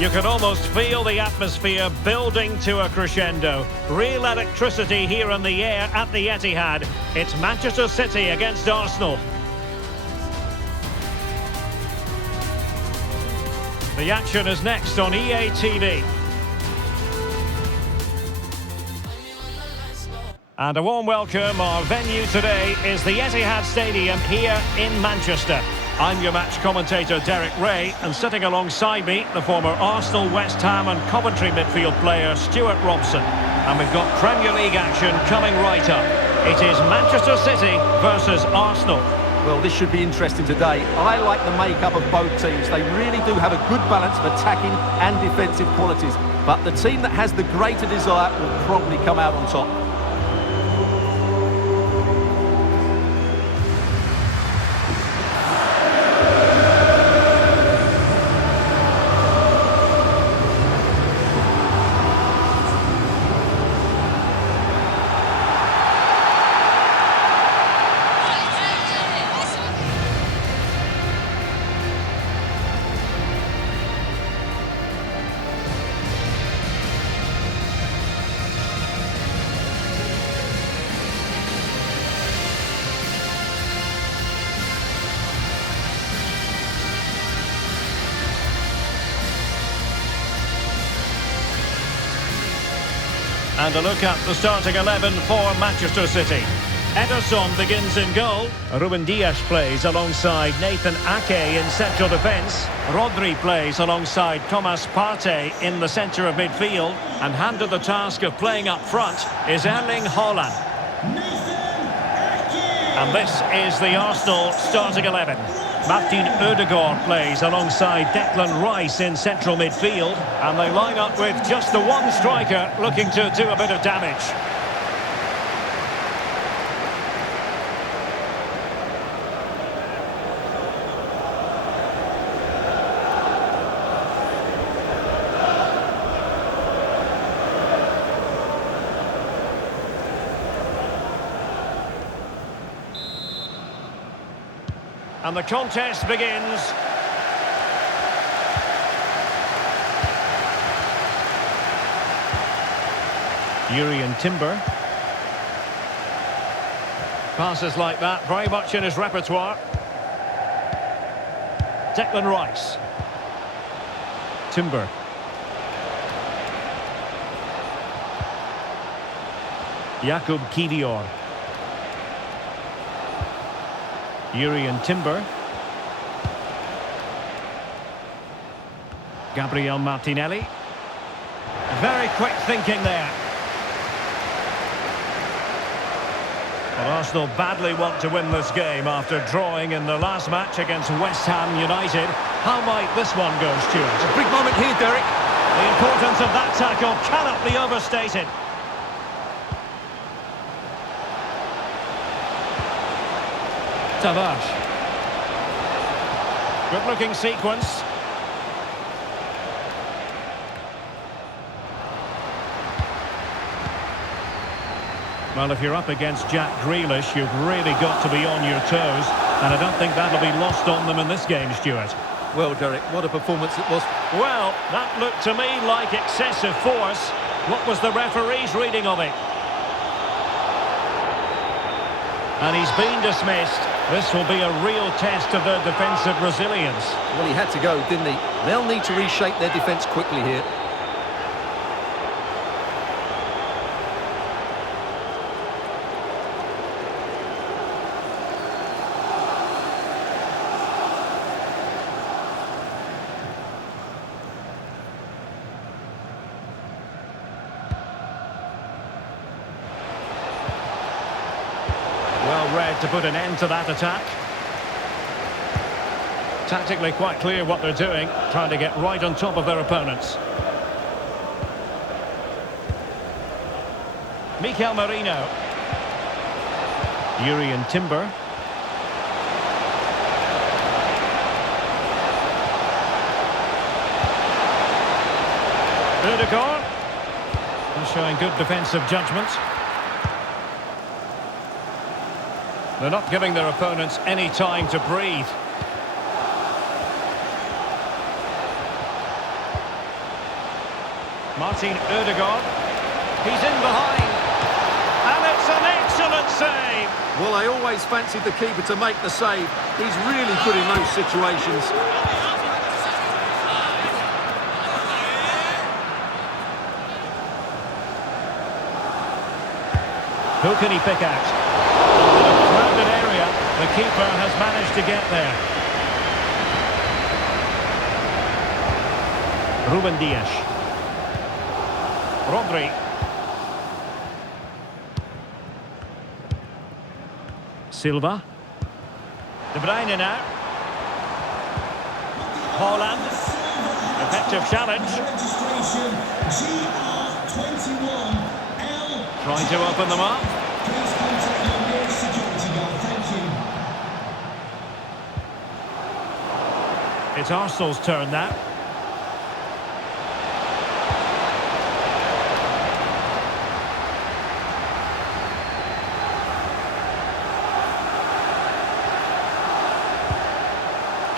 You can almost feel the atmosphere building to a crescendo. Real electricity here in the air at the Etihad. It's Manchester City against Arsenal. The action is next on EA TV. And a warm welcome. Our venue today is the Etihad Stadium here in Manchester. I'm your match commentator Derek Ray, and sitting alongside me, the former Arsenal, West Ham and Coventry midfield player Stuart Robson. And we've got Premier League action coming right up. It is Manchester City versus Arsenal. Well, this should be interesting today. I like the makeup of both teams. They really do have a good balance of attacking and defensive qualities. But the team that has the greater desire will probably come out on top. And a look at the starting 11 for Manchester City. Ederson begins in goal. Ruben Dias plays alongside Nathan Ake in central defence. Rodri plays alongside Thomas Partey in the centre of midfield. And handed the task of playing up front is Erling Haaland. And this is the Arsenal starting 11. Martin Ødegaard plays alongside Declan Rice in central midfield. And they line up with just the one striker looking to do a bit of damage. And the contest begins. Jurrien Timber. Passes like that, very much in his repertoire. Declan Rice. Timber. Jakub Kivior. Jurrien Timber. Gabriel Martinelli. Very quick thinking there. Well, Arsenal badly want to win this game after drawing in the last match against West Ham United. How might this one go, Stuart? It's a big moment here, Derek. The importance of that tackle cannot be overstated. Tavares. Good looking sequence. Well, if you're up against Jack Grealish, you've really got to be on your toes, and I don't think that'll be lost on them in this game, Stuart. Well, Derek, what a performance it was. Well, that looked to me like excessive force. What was the referee's reading of it? And he's been dismissed. This will be a real test of their defensive resilience. Well, he had to go, didn't he? They'll need to reshape their defence quickly here. Well read to put an end to that attack. Tactically quite clear what they're doing, trying to get right on top of their opponents. Mikel Merino. Jurrien Timber. Ødegaard. Showing good defensive judgment. They're not giving their opponents any time to breathe. Martin Ødegaard. He's in behind. And it's an excellent save. Well, I always fancied the keeper to make the save. He's really good in those situations. Who can he pick out? In a crowded area, the keeper has managed to get there. Ruben Dias. Rodri. Silva. De Bruyne now. Haaland. Effective challenge. Trying to open them up. It's Arsenal's turn now.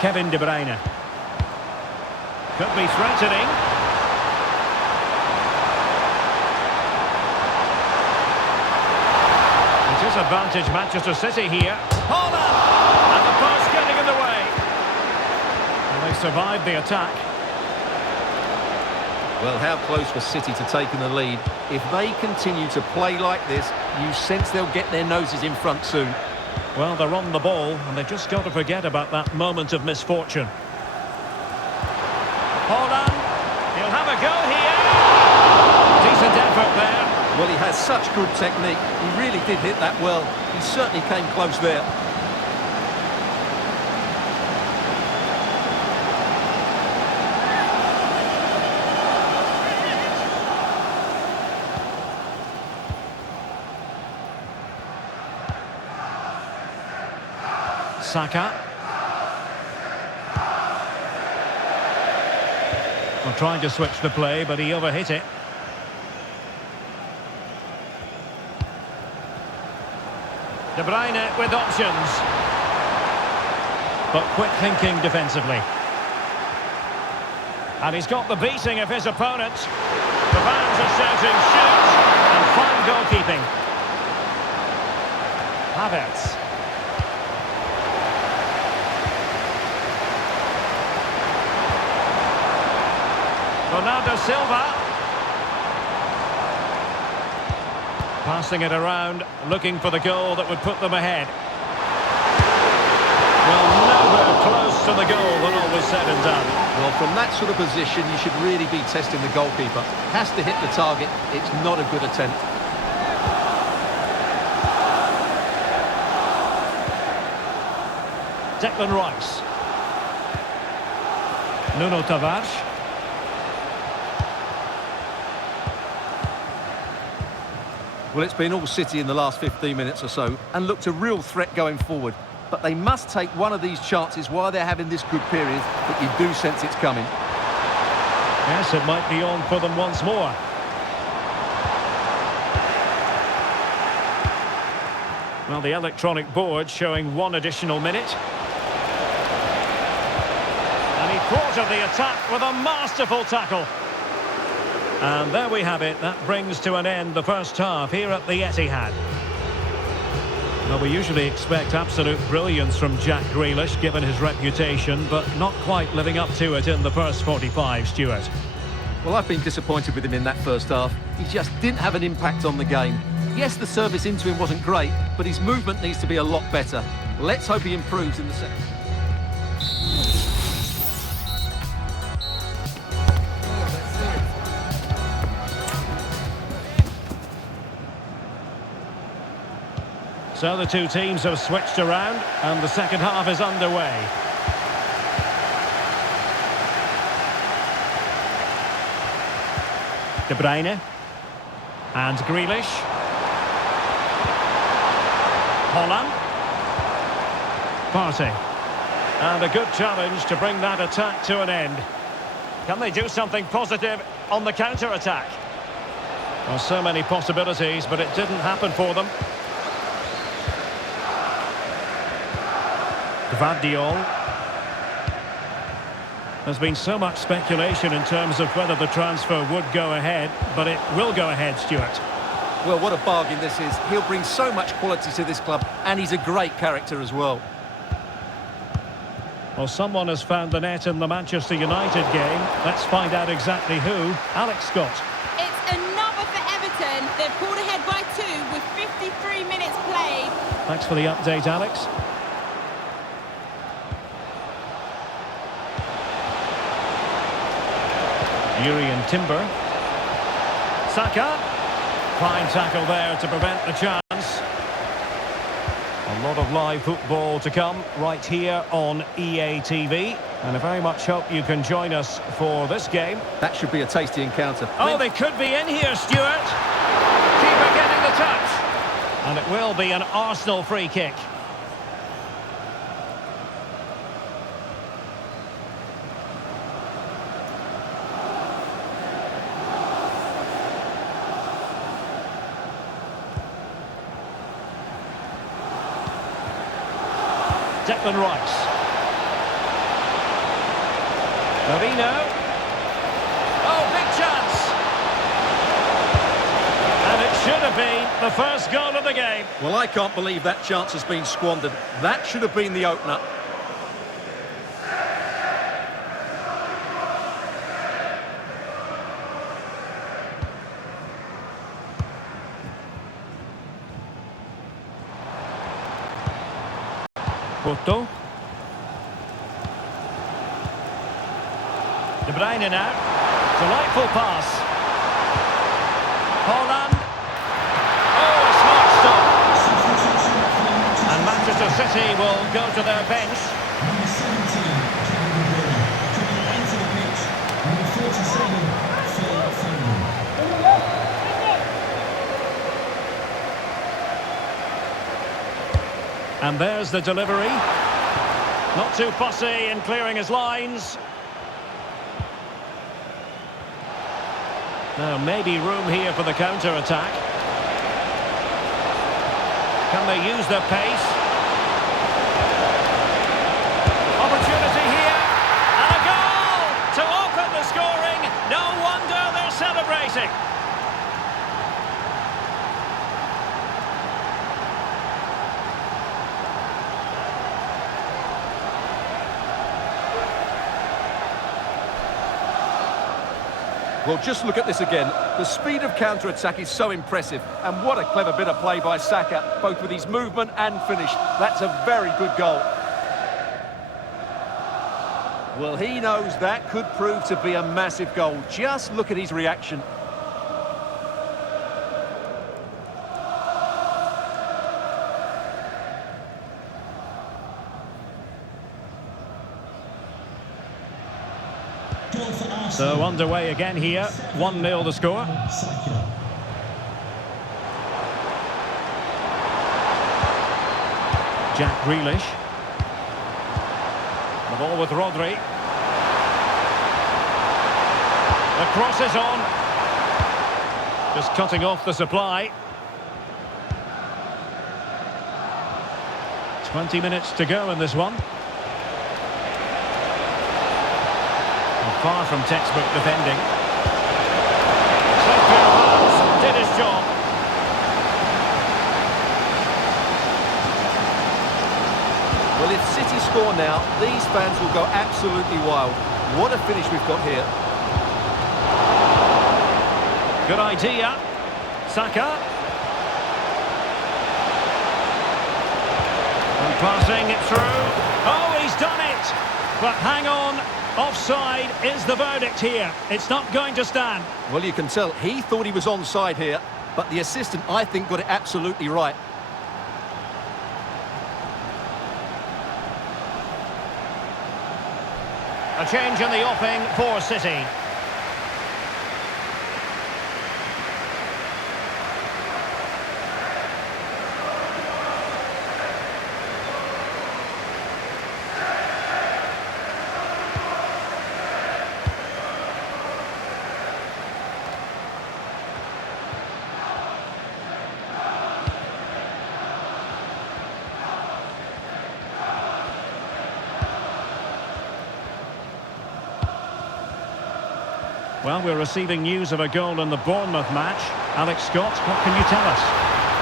Kevin De Bruyne. Could be threatening. It is advantage Manchester City here. Haaland! And the pass getting in the way. And they survived the attack. Well, how close was City to taking the lead? If they continue to play like this, you sense they'll get their noses in front soon. Well, they're on the ball, and they've just got to forget about that moment of misfortune. Haaland, he'll have a go here. Decent effort there. Well, he has such good technique. He really did hit that well. He certainly came close there. Saka. Well, trying to switch the play, but he overhit it. De Bruyne with options. But quick thinking defensively. And he's got the beating of his opponent. The fans are shouting shoot, and fine goalkeeping. Havertz. Bernardo Silva. Passing it around, looking for the goal that would put them ahead. Well, nowhere close to the goal when all was said and done. Well, from that sort of position, you should really be testing the goalkeeper. Has to hit the target. It's not a good attempt. Declan Rice. Nuno Tavares. Well, it's been all City in the last 15 minutes or so and looked a real threat going forward. But they must take one of these chances while they're having this good period that you do sense it's coming. Yes, it might be on for them once more. Well, the electronic board showing one additional minute. And he thwarted the attack with a masterful tackle. And there we have it. That brings to an end the first half here at the Etihad. Well, we usually expect absolute brilliance from Jack Grealish, given his reputation, but not quite living up to it in the first 45, Stuart. Well, I've been disappointed with him in that first half. He just didn't have an impact on the game. Yes, the service into him wasn't great, but his movement needs to be a lot better. Let's hope he improves in the second. So the two teams have switched around and the second half is underway. De Bruyne and Grealish. Haaland. Partey. And a good challenge to bring that attack to an end. Can they do something positive on the counter-attack? Well, so many possibilities, but it didn't happen for them. Gvardiol. There's been so much speculation in terms of whether the transfer would go ahead, but it will go ahead, Stuart. Well, what a bargain this is. He'll bring so much quality to this club, and he's a great character as well. Well, someone has found the net in the Manchester United game. Let's find out exactly who. Alex Scott. It's another for Everton. They've pulled ahead by 2 with 53 minutes played. Thanks for the update, Alex. Urian Timber. Saka. Fine tackle there to prevent the chance. A lot of live football to come right here on EA TV. And I very much hope you can join us for this game. That should be a tasty encounter. Oh, they could be in here, Stuart. Keeper getting the touch. And it will be an Arsenal free kick. Declan Rice. Merino. Oh, big chance. And it should have been the first goal of the game. Well, I can't believe that chance has been squandered. That should have been the opener. Porto. De Bruyne now. Delightful pass. Holland. Oh, a smart stop. And Manchester City will go to their bench. Number 17, Mikel Merino. Coming onto the pitch, number 47, Phil Foden. And there's the delivery. Not too fussy in clearing his lines. Now, maybe room here for the counter-attack. Can they use their pace? Opportunity here. And a goal to open the scoring. No wonder they're celebrating. Well, just look at this again. The speed of counter-attack is so impressive. And what a clever bit of play by Saka, both with his movement and finish. That's a very good goal. Well, he knows that could prove to be a massive goal. Just look at his reaction. So underway again here, 1-0 the score. Jack Grealish. The ball with Rodri. The cross is on. Just cutting off the supply. 20 minutes to go in this one. Far from textbook defending. Safe pair of hands, did his job. Well, if City score now, these fans will go absolutely wild. What a finish we've got here. Good idea. Saka. And passing it through. Oh, he's done it! But hang on. Offside is the verdict here. It's not going to stand. Well, you can tell he thought he was onside here, but the assistant, I think, got it absolutely right. A change in the offing for City. Well, we're receiving news of a goal in the Bournemouth match. Alex Scott, what can you tell us?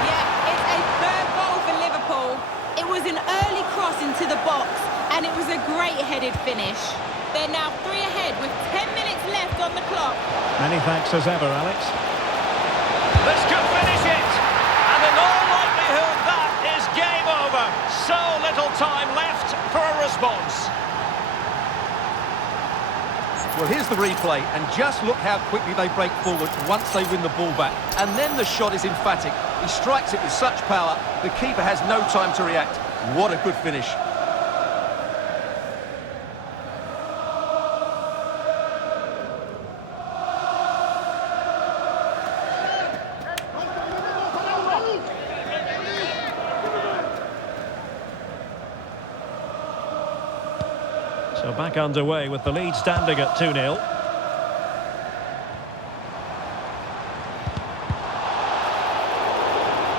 Yeah, it's a third goal for Liverpool. It was an early cross into the box, and it was a great headed finish. They're now 3 ahead with 10 minutes left on the clock. Many thanks as ever, Alex. This could finish it! And in all likelihood, that is game over. So little time left for a response. Well, here's the replay, and just look how quickly they break forward once they win the ball back. And then the shot is emphatic. He strikes it with such power, the keeper has no time to react. What a good finish. So back underway with the lead standing at 2-0.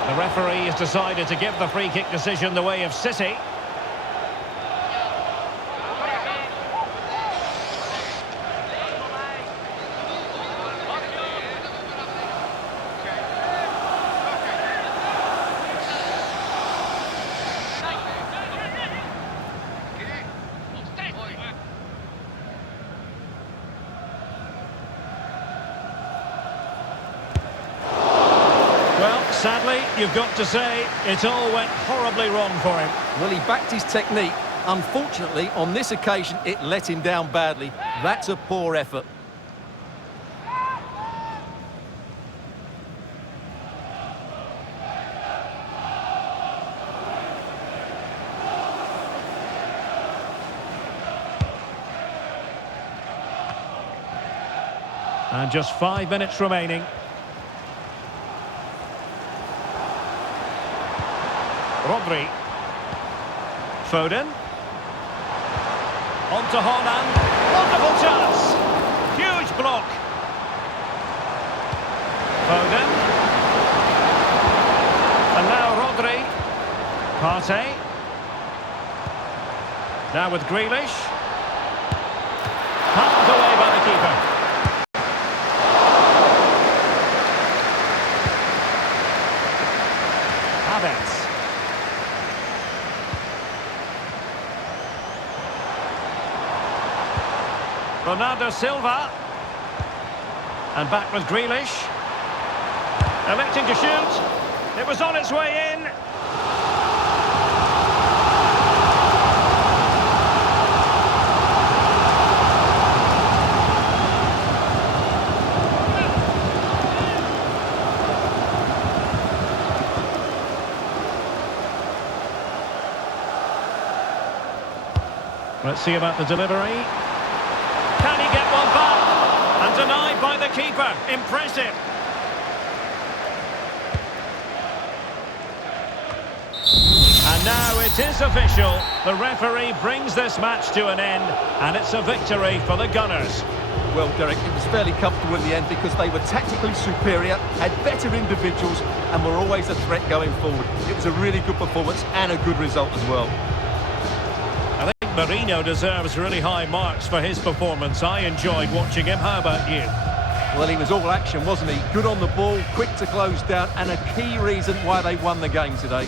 The referee has decided to give the free kick decision the way of City. Well, sadly, you've got to say, it all went horribly wrong for him. Well, he backed his technique. Unfortunately, on this occasion, it let him down badly. That's a poor effort. And just 5 minutes remaining. Rodri. Foden. On to Haaland. Wonderful chance. Huge block. Foden. And now Rodri. Partey. Now with Grealish. Palmed away by the keeper. Havertz. Bernardo Silva. And back with Grealish. Electing to shoot. It was on its way in. Let's see about the delivery. Can he get one back? And denied by the keeper. Impressive. And now it is official. The referee brings this match to an end, and it's a victory for the Gunners. Well, Derek, it was fairly comfortable in the end because they were tactically superior, had better individuals, and were always a threat going forward. It was a really good performance and a good result as well. I think Merino deserves really high marks for his performance. I enjoyed watching him. How about you? Well, he was all action, wasn't he? Good on the ball, quick to close down, and a key reason why they won the game today.